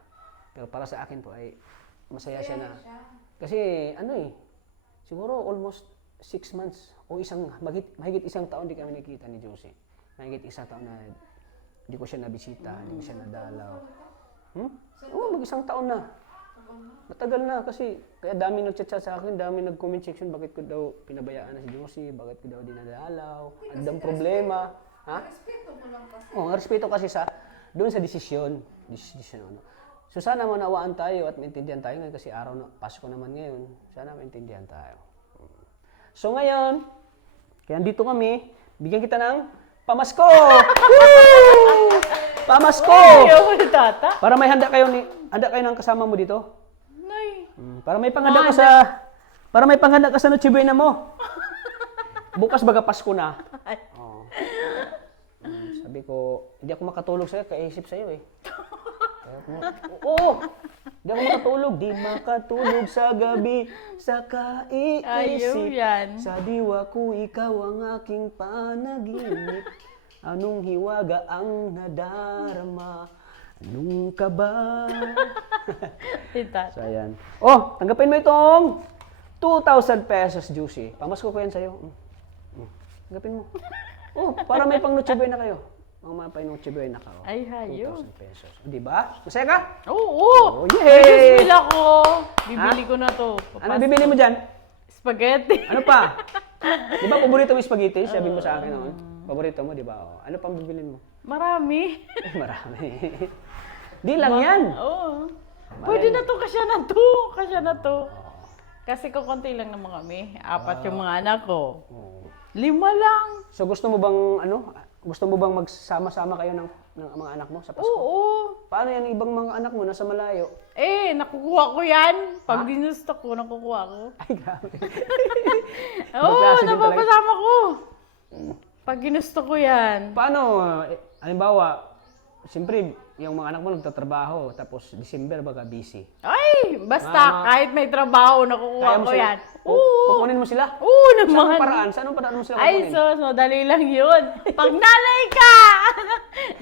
Pero para sa akin po ay masaya siya na. Kasi siguro almost 6 months o mahigit isang taon di kami nakita ni Josie. Mahigit isang taon na hindi ko siya nabisita, hindi ko siya nadalaw. Oo, mag-isang taon na. Matagal na kasi kaya dami nagchat-chat sa akin, dami nag-comment section bakit ko daw pinabayaan na si Josie, bakit ko daw dinadalaw, andang problema. Ha? Respeto mo lang kasi. Oh, respeto kasi doon sa desisyon ano. So sana manawaan tayo at maintindihan tayo ngayon kasi araw na Pasko naman ngayon. Sana maintindihan tayo. So ngayon, kaya dito kami, bigyan kita ng pamasko. Woo! Pamasko. Ayaw ni tata. Para may handa kayo ng kasama mo dito. Nay. Para may panghanda ka sa Noche Buena mo. Bukas baga Pasko na. Oh. Sabi ko, hindi ako makatulog sa'yo, kaisip sa'yo eh. Hindi ako makatulog. Di makatulog sa gabi, sa Ayaw kaiisip. yan. Sa diwa ko, ikaw ang aking panaginip. Anong hiwaga ang nadarama? Anong kaba? Si tata. So, ayan. Oh, tanggapin mo itong 2,000 pesos, Juicy. Pamasko ko yan sa'yo. Tanggapin mo. Oh, para may pang Noche Buena kayo. Mga mga pang Noche Buena ka. Oh. Ay, hayo. 2,000 pesos. O, diba? Masaya ka? Oo. Oh, yay! May bill ako. Bibili ko na to. Ano bibili mo dyan? Spaghetti. Ano pa? Di ba paborito mo yung spaghetti? Sabi mo sa akin noon. Paborito mo, di ba? Oh. Ano pang bibilin mo? Marami. Marami. Di lang yan. Oo. Pwede na to, kasya na to. Kasi kukunti lang naman kami. 4 yung mga anak ko. Oh. 5 lang. So gusto mo bang magsama-sama kayo ng mga anak mo sa Pasko? Oo. Paano yan ibang mga anak mo nasa malayo? Nakukuha ko yan. Pag ginusto ko, nakukuha ko. Ay, grabe. Oo, klase din napapasama ko. Pag ginusto ko yan. Paano, halimbawa, siyempre, yung mga anak mo nagtatrabaho, tapos December baga busy. Ay, basta kahit may trabaho, nakukuha ko yan. Oo. Kukunin mo sila? Oo Saan naman. paraan? Saan paraan mo sila Ay, kukunin? madali lang yun. Pag nanay ka!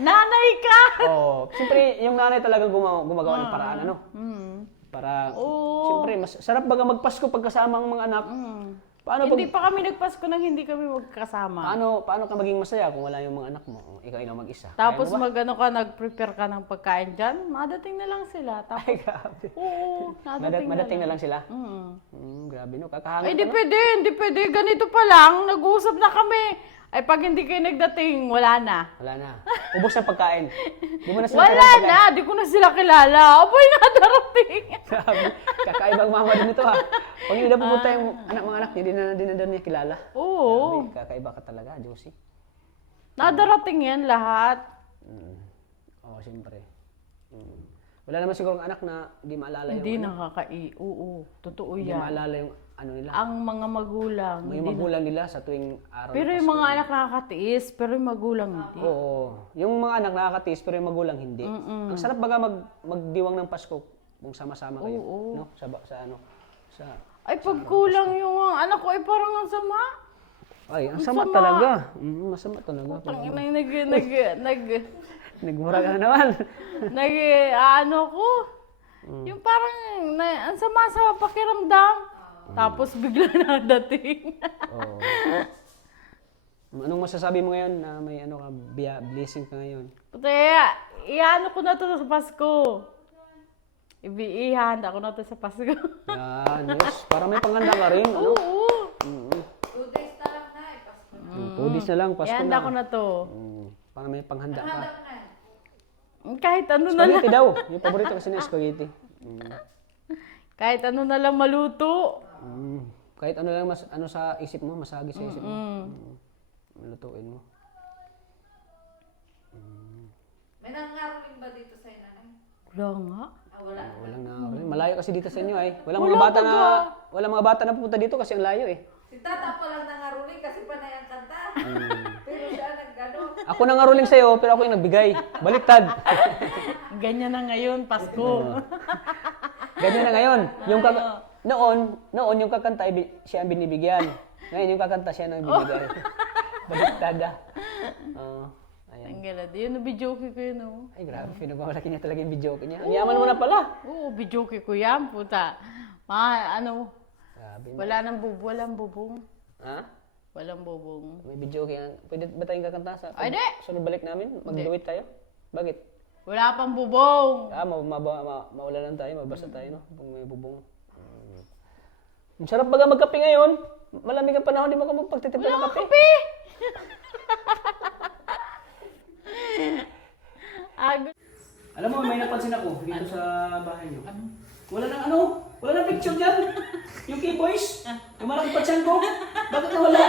Nanay ka! Oh, siyempre, yung nanay talagang gumagawa ng paraan, ano? Para, siyempre, mas sarap baga magpasko pagkasama ang mga anak. Paano Hindi pa kami nagpasko nang hindi kami magkasama. paano ka maging masaya kung wala yung mga anak mo? Ikaw lang mag-isa. Tapos Kaya mo ba? nag-prepare ka ng pagkain dyan, madating na lang sila. Tapos, Ay, grabe. oo, Madating na lang sila? Mm. Grabe no, kakahangin. Ay, hindi pwede. Ganito pa lang, nag-uusap na kami. Ay, pag hindi kayo nagdating, wala na. Wala na. Ubos na pagkain. Di mo na sila Wala na, di ko na sila kilala. Aboy na darating. Grabe. Kakaibang mama din ito ha. Pag hindi na pupunta yung mga anak niya, di na niya kilala. Oo. Grabe, kakaiba ka talaga, Josie. Nadarating yan lahat. Oo, siyempre. Wala naman siguro anak na hindi maalala yung Hindi ano, Oo, totoo hindi yan. maalala yung ano nila. Ang mga magulang. Yung hindi magulang nila sa tuwing araw. Pero ng yung Pasko. mga anak nakakatiis, pero yung magulang hindi. Oo. Yung mga anak nakakatiis pero yung magulang hindi. Ang sarap baga magdiwang ng Pasko kung sama-sama kayo, Oo. no? Sa Ay, pag kulang yung anak ko, ay parang ang sama. ay, ang sama sama. talaga. Masama talaga. Tangin na Nagmura ka na naman. ano ko. Yung parang, ang sama sa pakiramdam. Tapos bigla na dating. Oo. Anong masasabi mo ngayon na may ano ka, blessing ka ngayon? Kaya, iano ko na to sa Pasko. Ihanda ko na to sa Pasko. Yan, yes. Para may panghanda ka rin, ano? Oo. 2 days na lang na eh, Pasko. 2 days na lang, Pasko Ihanda na. ko na to. Para may panghanda ka. Handa ko na. Kahit ano na lang. Spaghetti daw. Yung paborito kasi na spaghetti. Kahit ano na lang maluto. Kahit ano lang ano sa isip mo, masagi sa isip mo. Malutuin mo. May nangaroling ba dito sa'yo, nanay? Wala nga. Wala. Walang nakakaroon. Malayo kasi dito sa inyo ay. Walang Wala mga bata na talaga. walang mga bata na pupunta dito kasi ang layo eh. Si tata pa lang nangaroling kasi panay ang kanta. Pero siya nagano. Ako nangaroling sa'yo pero ako yung nagbigay. Baliktad. Ganyan na ngayon, Pasko. Ganyan na ngayon. Yung noon yung kakanta siya ang binibigyan. Ngayon yung kakanta siya nang bibigay. Baliktad ah. Oo. Ayan. Ang galad. Yun, bidyoke ko yun, oh. Ay grabe, pinagmamalaki niya talaga yung video niya. Ang yaman mo na pala. Oo, bidyoke ko yan, puta. Grabe. Walang bubong. Ha? Walang bubong. May video kaya. Pwede ba tayong kakanta sa Ay, di. sunod balik namin? Mag-duet tayo? Bakit? Wala pang bubong. Maulanan tayo, mabasa tayo, no? Kung may bubong. Ang sarap baga magkape ngayon. Malamig ang panahon, di ba ka magpagtitimpla ng kape? Kape! Alam mo, may napansin ako dito sa bahay niyo. Wala nang picture dyan. Yung key-boys, yung malaking patsyan ko. Bakit nawala?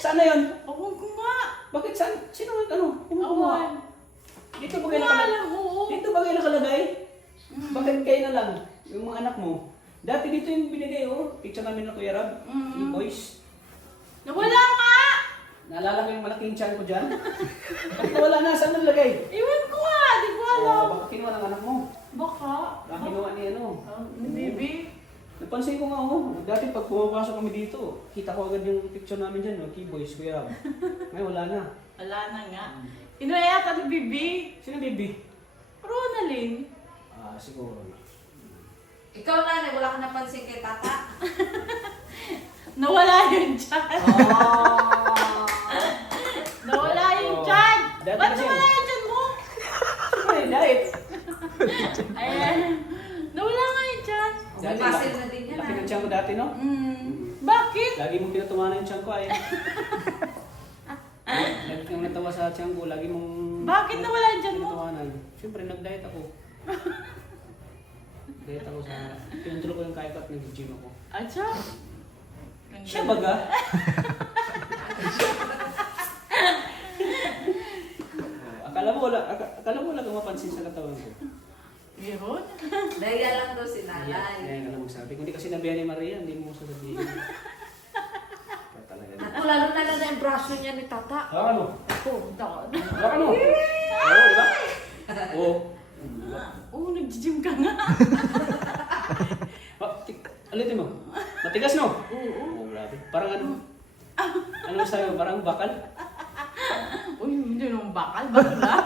Saan na yun? Ako nga. Bakit saan? Sino kumuha? Dito ba kayo Wala nakalagay? lang, oo. Dito ba kayo nakalagay? Bakit kayo na lang? Yung mga anak mo. Dati dito yung binigay, oh. Picture namin ng Kuya Rab. Key-boys. Nawala nga! Naalala ko yung malaking tiyan ko dyan? Bakit nawala na? Saan nalagay? Iwan ko nga, di ko alam. Baka kinuha ng anak mo. Baka. Baka kinuha ni ano. Baby. Napansin ko nga ako. Dati pag pumapasok kami dito, kita ko agad yung picture namin dyan, no? Key-boys, Kuya Rab. Ngayon wala na. Wala na nga. Inuya yata ni Bibi. Sino baby? Ronalyn. Siguro. Ikaw nanay, wala ka napansin kay tata. Nawala yung chan. Nawala yung chan. Dati Ba't kasi- nawala yung chan mo? Ay, diet. Ayan. Nawala nga yung chan. May muscle na din yan. Laki ng tiyan ko dati, no? Bakit? Lagi mong pinatumanan yung tiyan ko, ay. Lagi kang natawa sa tiyan ko, lagi mong... Bakit nawala yung chan mo? pinatumanan. Siyempre, nag-diet ako. Diet ako sa... Pinuntulo ko yung kaya ko at nag-gym ako. Atsa? Siya baga? Akala mo wala kang mapansin sa katawan ko. Yun? Daya lang daw si nanay. Yan ang sabi. Kung di kasi nabihan ni Maria, hindi mo sasabihin. Kaya talaga. Ako lalo na lang yung braso niya ni tata. Hawakan mo. Ako, doon. Hawakan mo. Oo, di ba? Oo. Oo, nag-gym ka nga. Alitin mo. Matigas, no? Oo. Oo, grabe. Parang ano? Ano sa'yo? Parang bakal? Uy, hindi naman bakal. Bato lang.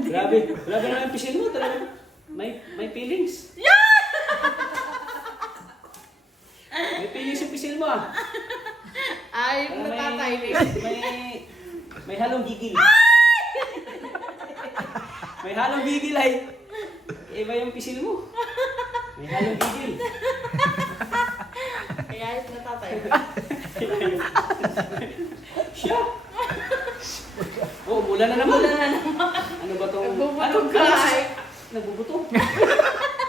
Grabe. Grabe naman yung pisil mo. Talaga. May feelings. May feelings yung pisil mo, ah. Ay, Parang natatay. may halong gigil. May halong gigil ay. Iba yung pisil mo. May halong gigil. Kaya natatay. Siya. Oh, mula na naman. Ano ba tong... Nagbubutog ka, ay. Nagbubutog?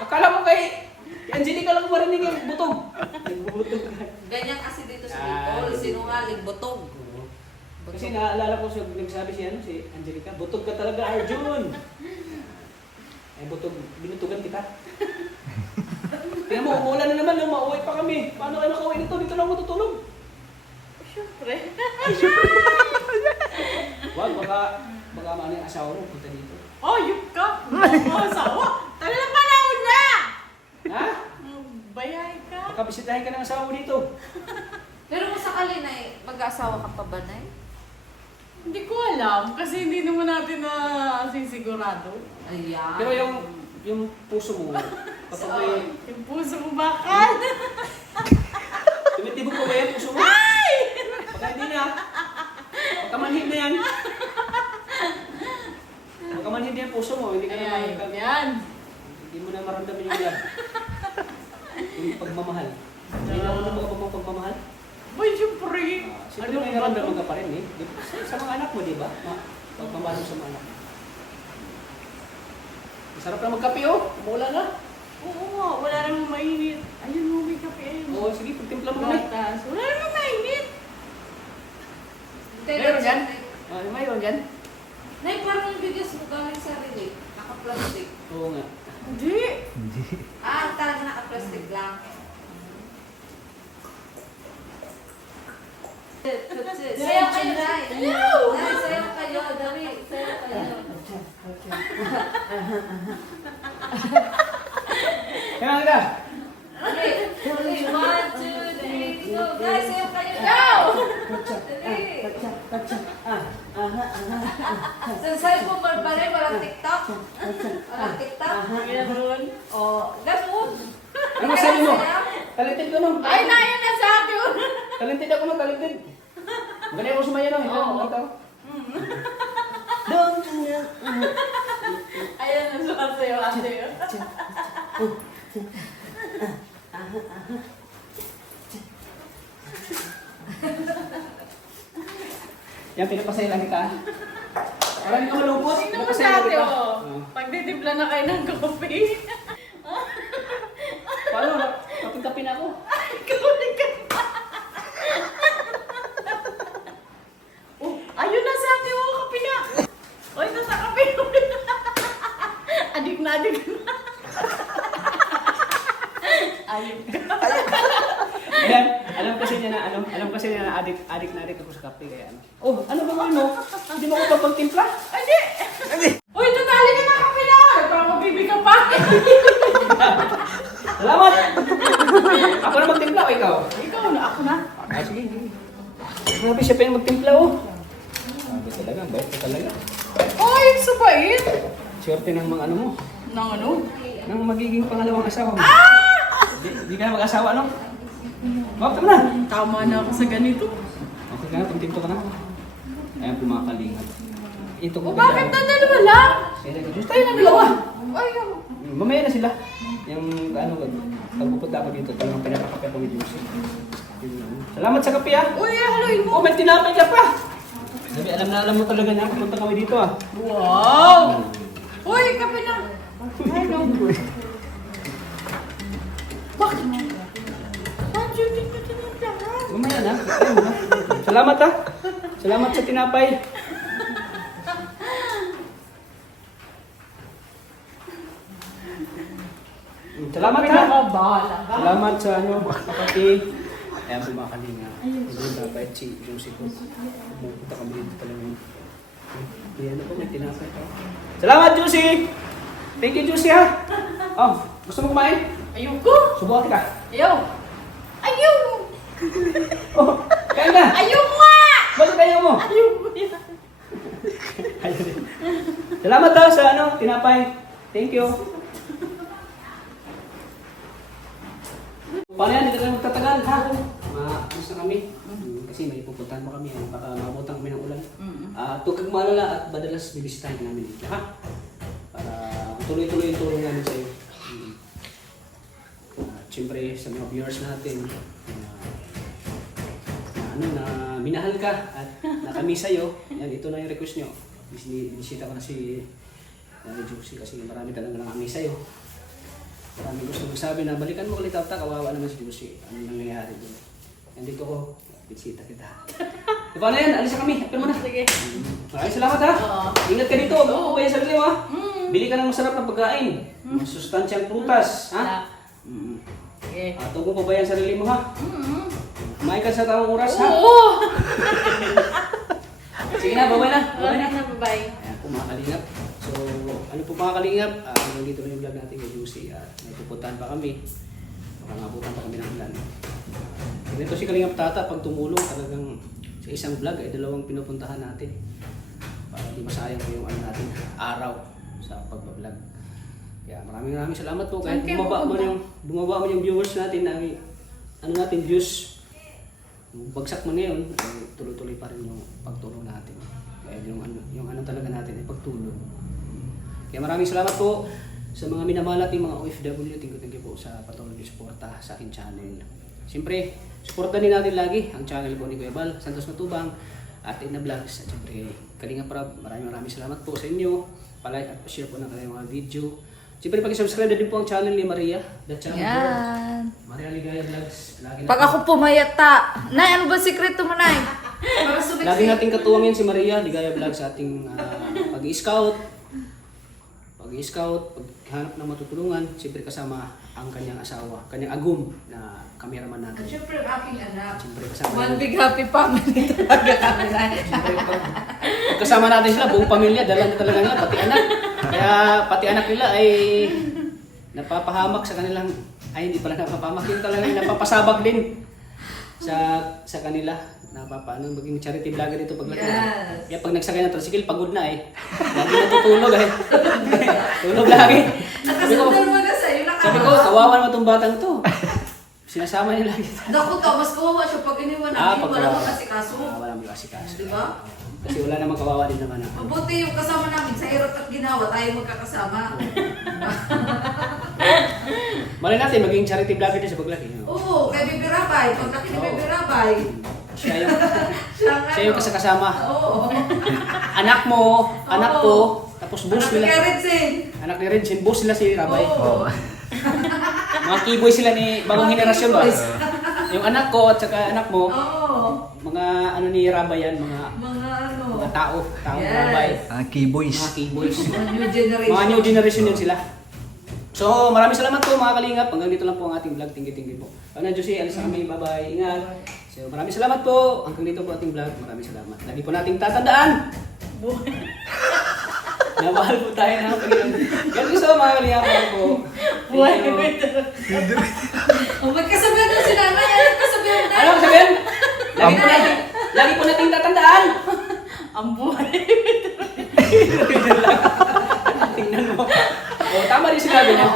Akala mo kay Angelica lang marinig yung butog. Nagbubutog ka. Ganyan kasi dito sa Bicol, sinungaling butog. Kasi naalala ko siya, nagsabi si Angelica, butog ka talaga, Arjun. Ay, binutugan kita. Tingnan mo, umulan na naman, mauwi pa kami. Paano kayo makauwi nito? Dito lang ako tutulog. Siyempre. Wag, baka maano yung asawa mo, punta dito. Oh, yup ka. Oh, asawa. Tagal ng panahon na. Ha? Bayay ka. Baka bisitahin ka ng asawa mo dito. Pero kung sakali na mag-asawa ka pa ba na Hindi ko alam kasi hindi naman natin na sigurado. Ayan. Pero yung puso mo, kapag may... Yung puso mo bakal. Tumitibok pa ba yung puso mo? Ay! Baka hindi na. Pagkamanhid na yan. Pagkamanhid na yung puso mo, hindi ka na Ayan, yan. Hindi mo na maramdaman yung love. Yung pagmamahal. Hindi na ako na pagmamahal. Boy, siyempre. Siyempre may naramdaman ka pa rin eh. Sa mga anak mo, di ba? Pagmamahal mo sa mga anak. Masarap na magkape oh. Umulan na. Oo nga, wala namang mainit. Ayun mo, may kape. Ayun. Oo, sige, pagtimpla mo kami. Gatas. Wala namang mainit. Mayroon yan? Mayroon yan? Nay, parang yung bigas mo galing sa relay. Naka-plastic. Oo nga. Hindi. Talaga naka-plastic lang. Sayaw kayo, Nay. Hello! Nay, sayaw kayo. Dali, sayaw kayo. Kaya nga. Okay, 1, 2, 3, go. Guys, sayaw kayo. Go! Dali. Sa cellphone barbare, walang TikTok. Walang TikTok. Meron. Ganun. Ano sabi mo? Talented ko no? Ay, naya na sa akin. Talented ako no, talented. Magaling ako sumaya no? Hindi ako makita ko. Ayan na sa sayo, ate. Yan, pinapasaya lang kita. Parang hindi ka malungkot. Tingnan mo Pinapasaya sa lang ate, kita. oh. Pagditimpla na kayo ng kopi. Paano? Kapag-kape na ako. Kulit ka pa. Oh, ayun na sa ate, oh, kape na. Oy, nasa kape. Adik na, adik na. Ayun ka. Ayan, alam kasi niya na adik na adik ako sa kape. Kaya ano. Oh, ano ba mo? Hindi mo ako pagtimpla? Hindi. Uy, tutali ka na kape na. Parang mabibi ka pa. Salamat! Ako na magtimpla o ikaw? Ikaw na, ako na. Ah, sige. Grabe siya pa yung magtimpla oh. Grabe talaga, bait ka talaga. Oy, sabait. Swerte ng mga ano mo. Nang ano? Ng magiging pangalawang asawa mo. Ah! Di ka na mag-asawa, no? Wag ka na! Tama na ako sa ganito. Okay ka na, tumtinto ka na. Ayan po mga kalingap. Ito O bakit na dalawa lang? Diyos tayo na dalawa! Ay, Mamaya na sila. Yung ano, pag pupunta ako dito, talagang pinapakape ako with Juicy. Salamat sa kape ah! uy, haluin mo. Oh, may tinapay ka pa! Sabi, alam mo talaga na pupunta kami dito ah. Wow! Uy, kape na. Ay, no. Bakit? Bakit hindi ko tinatawag? Mamaya na. Ayun na. Salamat ah! Salamat sa tinapay. Salamat ha! Pinakabahala ka. Salamat sa ano, kapatid. Ayan po mga kalinga. Hindi dapat si Josie ko. Pumunta kami dito talaga. Ayan na po, may tinapay ka. Salamat Josie! Thank you Josie ha! Oh, gusto mo kumain? Ayoko. Subukan ka. Ayaw. Ayaw. Oh, kain na! Ayaw nga. Bakit ayaw mo? Ayaw mo yan. Ayun din. Salamat ha sa ano, tinapay. Thank you. Paano yan? Hindi ka lang magtatagal ha? Maalis na kami. Kasi may pupuntahan pa kami. Baka mabutan kami ng ulan. Tukag malala at madalas bibisitahin ka namin dito ha? Para tuloy-tuloy yung tulong namin sa iyo. At syempre sa mga viewers natin na minahal ka at nakami sa'yo, yan, ito na yung request nyo. Bisita ko na si Josie kasi marami talaga nakami sa'yo. Marami gusto magsabi na balikan mo ulit Tata, kawawa naman si Josie. Ano nangyayari doon? Nandito ko, bisita kita. Diba na yan? Alis na kami. Hapin mo na. Sige. Maraming salamat ha. Oo. Ingat ka dito. Huwag mo kaya sa liw ha. Bili ka ng masarap na pagkain. Masustansyang prutas. Ha? Okay. Tugon ko ba yan sarili mo ha? Kumain ka sa tamang oras ha? Oo! Sige na, babay na. Babay na. Bye. Ayan po mga kalingap. So, ano po mga kalingap? Hanggang dito na yung vlog natin kay Juicy. May pupuntahan pa kami. Baka ngabutan pa kami ng ulan. Ganito si Kalingap Tata, pag tumulong talagang sa isang vlog ay dalawang pinupuntahan natin. Para di masayang po yung ano natin, araw sa pagbablog. Kaya maraming salamat po. Kahit Saan kayo bumaba man yung viewers natin, ano natin, views. Bagsak man ngayon, ay tuloy-tuloy pa rin yung pagtulong natin. Kaya yung ano talaga natin ay pagtulong. Kaya maraming salamat po sa mga minamahal nating mga OFW. Thank you po sa patuloy na suporta sa aking channel. Siyempre, suportahan din natin lagi ang channel ko ni Kuya Bal, Santos Matubang, at Ina Vlogs. At siyempre, Kalingap Rab, maraming salamat po sa inyo. Palike at share po ng kanilang mga video. Siyempre, pag-subscribe na din po ang channel ni Maria. The channel Yan. Maria Ligaya Vlogs. Pag ako pumayata, Nay, ano ba sikreto mo, Nay? Para sumiksi. Lagi nating katuwang yan si Maria Ligaya Vlogs sa ating pag-i-scout. Pag-i-scout, paghanap ng matutulungan, siyempre kasama ang kanyang asawa, kanyang agum na cameraman natin. Siyempre, ang aking anak. Siyempre kasama One big happy family talaga kami, Nay. Siyempre, pag kasama natin sila, buong pamilya, dala na talaga nila, pati anak. Kaya pati anak nila ay napapahamak sa kanilang, ay hindi pala napapahamak, yun talaga yung napapasabak din sa kanila. Napapaano, maging charity vlogger dito paglaki. Yes. Kaya pag nagsakay ng tricycle, pagod na eh. Lagi natutulog eh. Tulog lagi. Nakasundan mo na sa'yo, Sabi ko, kawawa naman itong batang to. Sinasama niya lagi. Naku to, mas kawawa siya pag iniwan namin, wala mo kasi kaso. Wala mo kasi kaso. Diba? Kasi wala namang kawawa din naman ako. Mabuti yung kasama namin sa hirap at ginawa, tayo magkakasama. Malay natin, maging charity vlogger din sa paglaki. No? Oo, kay Bibi Rabay, pag laki ni Bibi Rabay. Siya yung, siya yung ano. kasama. Oo. Anak mo, anak ko, tapos boss Anak ni nila. Karensin. Anak ni Red, boss sila si Rabay. Oo. Mga keyboy sila ni bagong Mga henerasyon ba? keyboys. Yung anak ko at saka anak mo, Oo. mga ano ni Rabay yan, mga Mga tao Yes. Rabay. Keyboys. Mga keyboys. Mga new generation. Mga new generation din sila. So, maraming salamat po mga kalingap. Hanggang dito lang po ang ating vlog. Tinggi-tinggi po. Ano, Josie, alis na kami. Bye-bye. Ingat. So, maraming salamat po. Hanggang dito po ating vlog. Maraming salamat. Lagi po nating tatandaan. Namahal po tayo ng Panginoon. God bless po mga kalingap po. Buhay Thank you. Oh, magkasabihan na si nanay. Ano kasabihan na? Ano ang sabihin? Lagi po nating tatandaan. Ang buhay. Tingnan mo. Oh, tama din sinabi niya.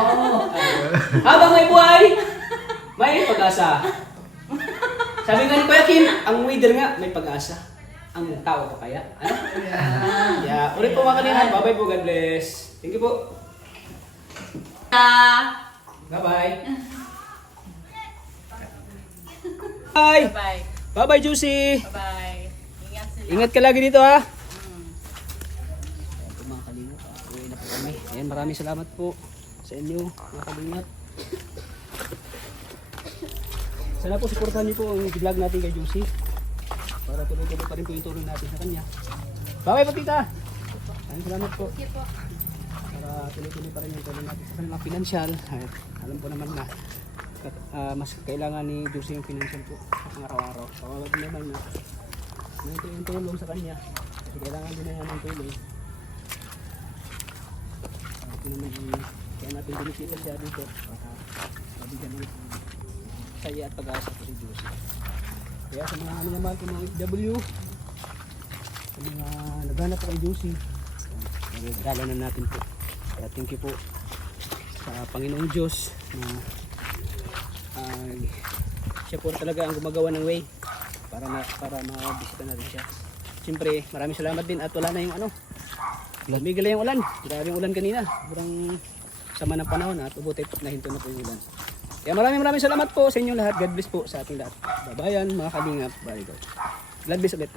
Habang may buhay, may pag-asa. Sabi nga ni Kuya Kim, ang weather nga, may pag-asa. Ang tao pa kaya? Ano? Yeah. Ulit po mga kalingap. Bye-bye po. God bless. Thank you po. Bye-bye. Bye. Bye. Bye-bye, Juicy. Bye. Ingat sila. Ingat ka lagi dito, ha? Ayan po mga kalingap. Uwi na po kami. Ayan, maraming salamat po sa inyo, mga kalingap. Sana po supportahan niyo po ang vlog natin kay Juicy. Para tuloy-tuloy pa rin po yung tulong natin sa kanya. Bye-bye po, tita. Maraming salamat po. Para tuloy-tuloy pa rin yung tulong natin sa kanilang pinansyal. Ay, alam po naman na mas kailangan ni Juicy yung pinansyal po sa pang-araw-araw. Kawawa din naman na ito yung tulong sa kanya. Kasi kailangan din na ng tulong. Ito naman yung kaya natin binisita siya dito. Para mabigyan ng saya at pag-asa po si Juicy. Kaya sa mga minamahal ko mga FW, sa mga naghanap po kay Juicy, nagagalan na natin po. Kaya thank you po sa Panginoong Diyos na siya po talaga ang gumagawa ng way para mabisita natin siya. Siyempre, maraming salamat din at wala na yung ano. Lumigil na yung ulan. Grabe yung ulan kanina. Sobrang sama ng panahon at ubuti nahinto na po yung ulan. Kaya maraming salamat po sa inyo lahat. God bless po sa ating lahat. Babayan, mga kalingap. Bye, God bless ulit.